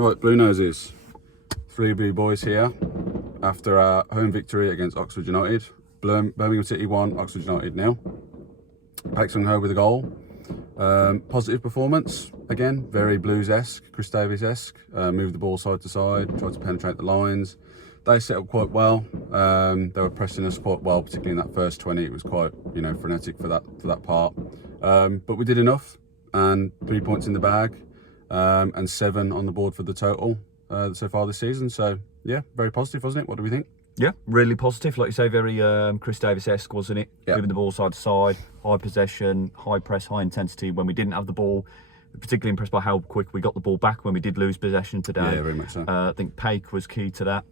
Right, Blue Noses, 3B boys here after our home victory against Oxford United. Birmingham City 1, Oxford United 0. Paik Sung Ho with a goal. Positive performance, again, very Blues-esque, Chris Davies-esque. Moved the ball side to side, tried to penetrate the lines. They set up quite well. They were pressing us quite well, particularly in that first 20. It was quite, frenetic for that part. But we did enough, and 3 points in the bag, and 7 on the board for the total so far this season. So yeah, very positive, wasn't it? What do we think? Yeah, really positive. Like you say, very Chris Davies-esque, wasn't it? Yep. Moving the ball side to side, high possession, high press, high intensity. When we didn't have the ball, particularly impressed by how quick we got the ball back when we did lose possession today. Yeah, very much so. I think Paik was key to that.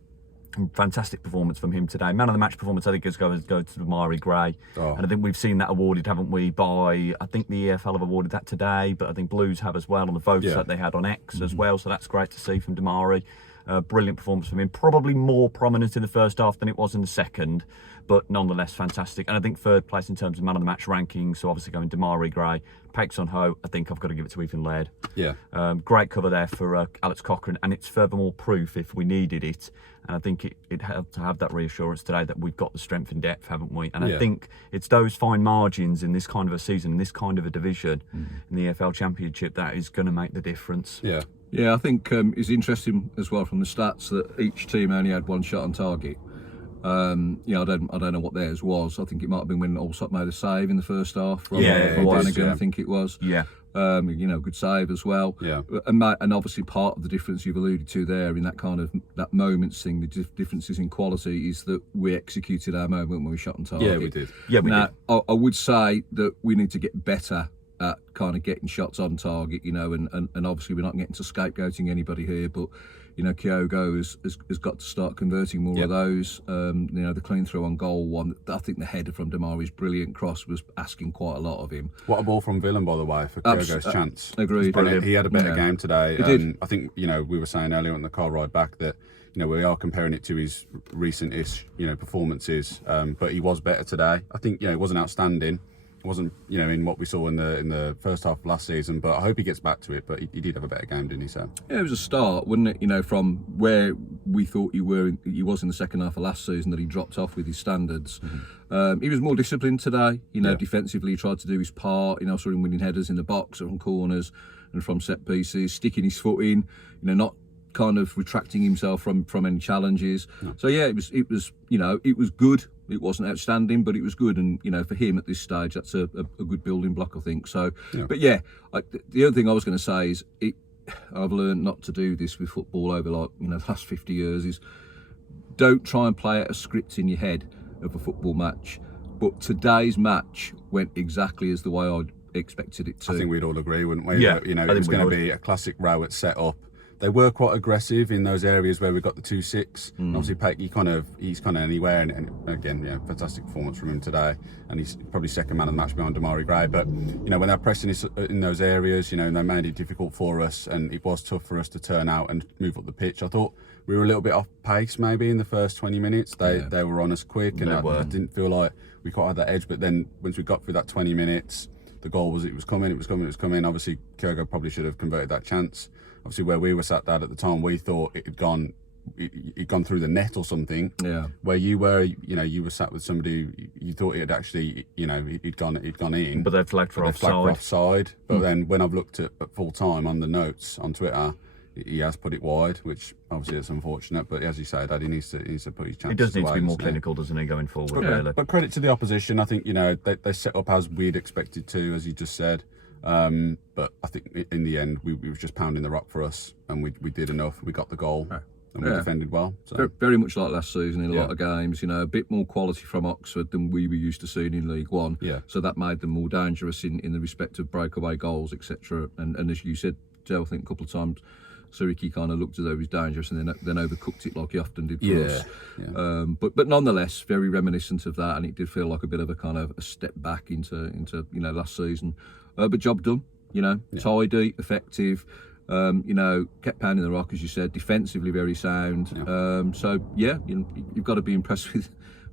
Fantastic performance from him today. Man of the match performance, I think, is going to go to Damari Gray. Oh. And I think we've seen that awarded, haven't we, by, I think the EFL have awarded that today, but I think Blues have as well on the votes that they had on X as well. So that's great to see from Damari. Brilliant performance from him. Probably more prominent in the first half than it was in the second, but nonetheless fantastic. And I think third place in terms of man of the match rankings. So obviously going Damari Gray, Paik Sung Ho. I think I've got to give it to Ethan Laird. Yeah. Great cover there for Alex Cochrane, and it's furthermore proof if we needed it. And I think it helped to have that reassurance today that we've got the strength and depth, haven't we? And I think it's those fine margins in this kind of a season, in this kind of a division, in the EFL Championship, that is going to make the difference. Yeah. Yeah, I think it's interesting as well from the stats that each team only had one shot on target. I don't know what theirs was. I think it might have been when Allsop made a save in the first half. From Flanagan, I think it was. Yeah. Good save as well. Yeah. And obviously part of the difference you've alluded to there in that kind of that moments thing, the differences in quality is that we executed our moment when we shot on target. Yeah, we did. Yeah, we did. I would say that we need to get better at kind of getting shots on target, and obviously we're not getting to scapegoating anybody here, but Kyogo has got to start converting more of those. The clean throw on goal one, I think the header from Damari's brilliant cross was asking quite a lot of him. What a ball from Villan, by the way, for Kyogo's chance. Agreed. He had a better game today. He did. I think, we were saying earlier on the car ride back that, we are comparing it to his recent-ish, performances, but he was better today. I think, it wasn't outstanding. It wasn't, in what we saw in the first half of last season, but I hope he gets back to it. But he did have a better game, didn't he? So yeah, it was a start, wasn't it? From where we thought he was in the second half of last season, that he dropped off with his standards. He was more disciplined today. Defensively, he tried to do his part. Saw him winning headers in the box, from corners, and from set pieces, sticking his foot in. Not kind of retracting himself from any challenges. No. So yeah, it was good. It wasn't outstanding, but it was good, and for him at this stage, that's a good building block, I think. So, but yeah, the other thing I was going to say is I've learned not to do this with football over the last 50 years. Is don't try and play out a script in your head of a football match. But today's match went exactly as the way I'd expected it to. I think we'd all agree, wouldn't we? Yeah, it was going to be a classic Rowett set up. They were quite aggressive in those areas where we got the 2-6. Obviously, Paik, he's kind of anywhere, and again, fantastic performance from him today. And he's probably second man of the match behind Damari Gray. But when they're pressing us in those areas, they made it difficult for us, and it was tough for us to turn out and move up the pitch. I thought we were a little bit off pace maybe in the first 20 minutes. They were on us quick, and I didn't feel like we quite had that edge. But then once we got through that 20 minutes, the goal was coming. Obviously, Kyogo probably should have converted that chance. Obviously, where we were sat down at the time, we thought it had gone through the net or something. Yeah. Where you were, you were sat with somebody, you thought it had actually, it'd gone in. But they flagged for offside. But then when I've looked at full time on the notes on Twitter, he has put it wide, which obviously it's unfortunate. But as you say, Dad, he needs to put his chances away. He does need to be more clinical, doesn't he, going forward? Really. But credit to the opposition. I think they set up as we'd expected to, as you just said. But I think in the end we were just pounding the rock for us, and we did enough. We got the goal, and we defended well. So. Very much like last season in a lot of games. A bit more quality from Oxford than we were used to seeing in League One. Yeah. So that made them more dangerous in the respect of breakaway goals, etc. And as you said, Joe, I think a couple of times, Suriki kind of looked as though he was dangerous, and then overcooked it like he often did for us. Yeah. But nonetheless, very reminiscent of that, and it did feel like a bit of a kind of a step back into last season. But job done, tidy, effective. Kept pounding the rock, as you said, defensively very sound. So you've got to be impressed with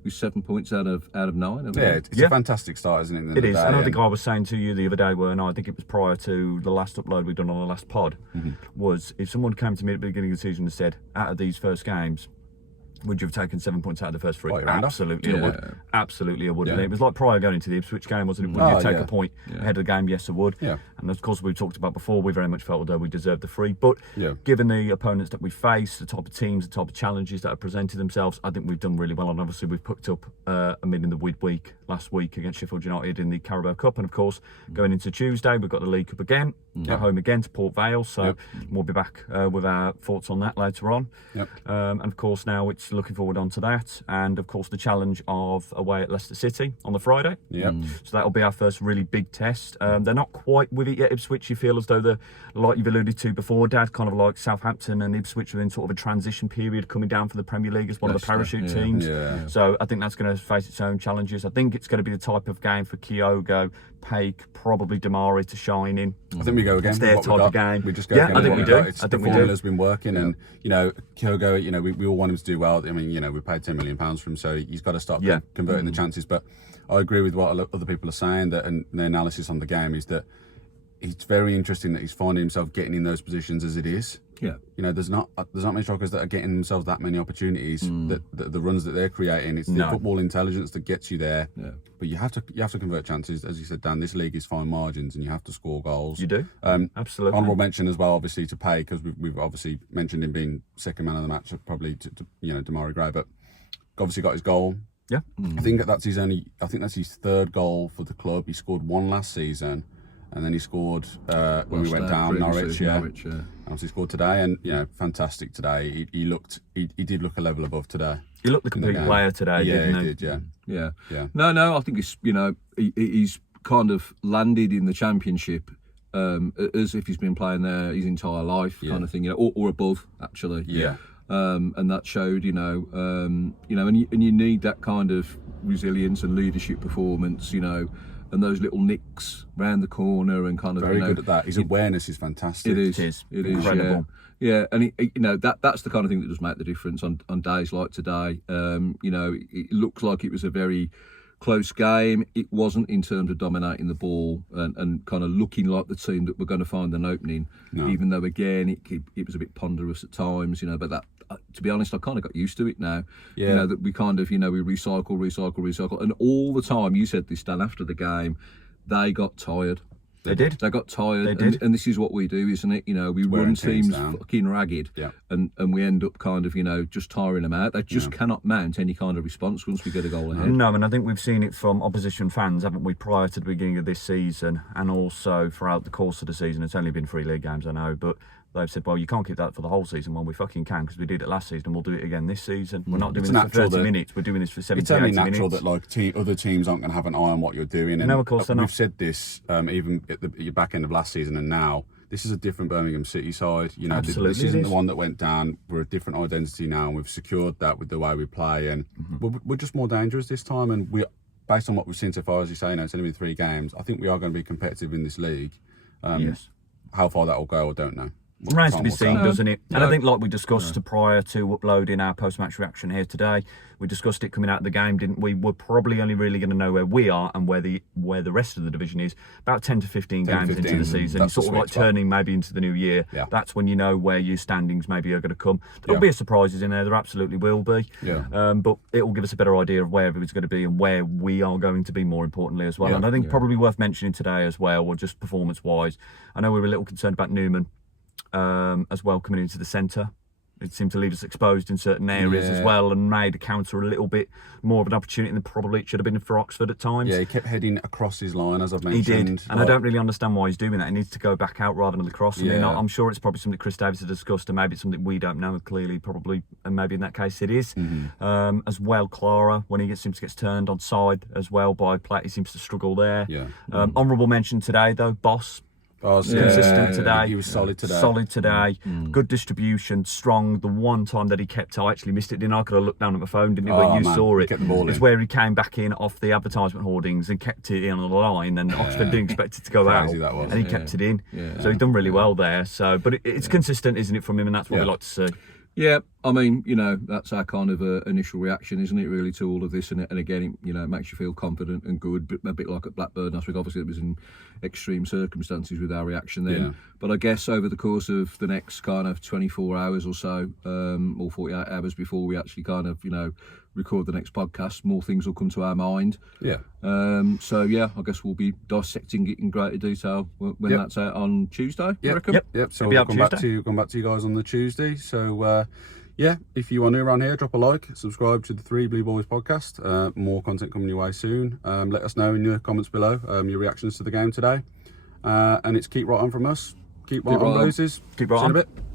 with 7 points out of 9. haven't Yeah, we? it's a fantastic start, isn't it? at the end It of is, the day? and I think I was saying to you the other day, I think it was prior to the last upload we've done on the last pod, was if someone came to me at the beginning of the season and said, out of these first games, would you have taken 7 points out of the first 3? Right, your hand off? Absolutely, I would. Absolutely, I would. Yeah. And it was like prior going into the Ipswich game, wasn't it? Would you take a point ahead of the game? Yes, I would. Yeah. And of course, we talked about before, we very much felt although we deserved the 3. But Yeah. given the opponents that we face, the type of teams, the type of challenges that have presented themselves, I think we've done really well. And obviously, we've picked up a mid in the midweek last week against Sheffield United in the Carabao Cup. And of course, going into Tuesday, we've got the League Cup again, at home again to Port Vale. So we'll be back with our thoughts on that later on. Yep. And of course, now it's looking forward on to that. And of course, the challenge of away at Leicester City on the Friday. Yep. So that'll be our first really big test. They're not quite with it yet, Ipswich. You feel as though they're, like you've alluded to before, Dad, kind of like Southampton and Ipswich are in sort of a transition period coming down from the Premier League as one of the parachute teams. Yeah. So I think that's going to face its own challenges. I think it's going to be the type of game for Kyogo, Paik, probably Damari to shine in. I think we go again. It's with their what type we've of got. game. We just go Yeah, again I with think what we we've do. got. It's I the think we do. formula's been working, and Kyogo, we all want him to do well. I mean, we paid £10 million for him, so he's got to start converting the chances. But I agree with what other people are saying, that and the analysis on the game is that it's very interesting that he's finding himself getting in those positions as it is. Yeah. There's not many strikers that are getting themselves that many opportunities. That the runs that they're creating, it's the football intelligence that gets you there. Yeah. But you have to convert chances, as you said, Dan. This league is fine margins, and you have to score goals. You do. Absolutely. Honourable mention as well, obviously, to Pay, because we've obviously mentioned him being second man of the match, probably to Damari Gray, but obviously got his goal. Yeah. I think that's his third goal for the club. He scored one last season, and then he scored when we went down, Norwich. Norwich, And obviously scored today, and fantastic today. He did look a level above today. He looked the complete player today, didn't he? He did, yeah. No, I think it's he's kind of landed in the Championship as if he's been playing there his entire life, kind of thing, or above actually. Yeah. And that showed, and you need that kind of resilience and leadership performance, and those little nicks round the corner and kind of Very good at that. His awareness is fantastic. It is. It is incredible. Yeah, and that's the kind of thing that does make the difference on days like today. It looks like it was a very close game. It wasn't in terms of dominating the ball and kind of looking like the team that were going to find an opening. No. Even though again it was a bit ponderous at times, but that. To be honest, I kind of got used to it now. Yeah. That we kind of, we recycle. And all the time, you said this, Dan, after the game, they got tired. They did. They got tired. They did. And this is what we do, isn't it? We run teams fucking ragged. Yeah. And we end up kind of, just tiring them out. They just cannot mount any kind of response once we get a goal ahead. No, and I think we've seen it from opposition fans, haven't we, prior to the beginning of this season, and also throughout the course of the season. It's only been 3 league games, I know, but they've said, well, you can't keep that for the whole season. Well, we fucking can, because we did it last season, and we'll do it again this season. We're not doing this for 30 minutes. We're doing this for 70 It's only 80 natural minutes. that other teams aren't going to have an eye on what you're doing. And no, of course they're not. We've said this even at the back end of last season, and now this is a different Birmingham City side. Absolutely, this isn't the one that went down. We're a different identity now, and we've secured that with the way we play, and we're just more dangerous this time. And we, based on what we've seen so far, as you say, it's only been 3 games. I think we are going to be competitive in this league. Yes. How far that will go, I don't know. Remains to be seen, doesn't it? And I think, like we discussed prior to uploading our post-match reaction here today, we discussed it coming out of the game, didn't we? We're probably only really going to know where we are and where the rest of the division is about 10 to 15 games into the season. It's sort of like turning maybe into the new year. Yeah. That's when you know where your standings maybe are going to come. There'll be surprises in there. There absolutely will be. Yeah. But it will give us a better idea of where everybody's going to be and where we are going to be, more importantly, as well. Yeah. And I think probably worth mentioning today as well, or just performance-wise, I know we were a little concerned about Newman. As well, coming into the centre, it seemed to leave us exposed in certain areas as well, and made a counter a little bit more of an opportunity than probably it should have been for Oxford at times. Yeah, he kept heading across his line, as I've mentioned. He did, and I don't really understand why he's doing that. He needs to go back out rather than the cross. I mean, I'm sure it's probably something Chris Davis has discussed, and maybe it's something we don't know. Clearly, probably, and maybe in that case it is. As well, Clara, when he seems to get turned on side as well by Platt, he seems to struggle there. Yeah. Honourable mention today though, Boss. Consistent today. He was solid today. Solid today. Good distribution, strong. The one time that he kept, I actually missed it, didn't I? I could have looked down at my phone, didn't you? But you saw it. It's where he came back in off the advertisement hoardings and kept it in on the line, and Oxford didn't expect it to go out. That was. And he kept it in. So he's done really well there. So, but it's consistent, isn't it, from him? And that's what we like to see. Yeah, I mean, you know, that's our kind of initial reaction, isn't it, really, to all of this? And again, it, you know, it makes you feel confident and good, a bit like at Blackburn last week. Obviously, it was in extreme circumstances with our reaction then. Yeah. But I guess over the course of the next kind of 24 hours or so, or 48 hours before we actually kind of, you know, record the next podcast, more things will come to our mind. Yeah. So yeah, I guess we'll be dissecting it in greater detail when that's out on Tuesday. You reckon? Yep. So It'll be we'll up come back to you guys on the Tuesday. So yeah, if you are new around here, drop a like, subscribe to the Three Blue Boys podcast. More content coming your way soon. Let us know in your comments below your reactions to the game today. And it's keep right on from us. Keep right on, Roses. Keep right See you in on. a bit.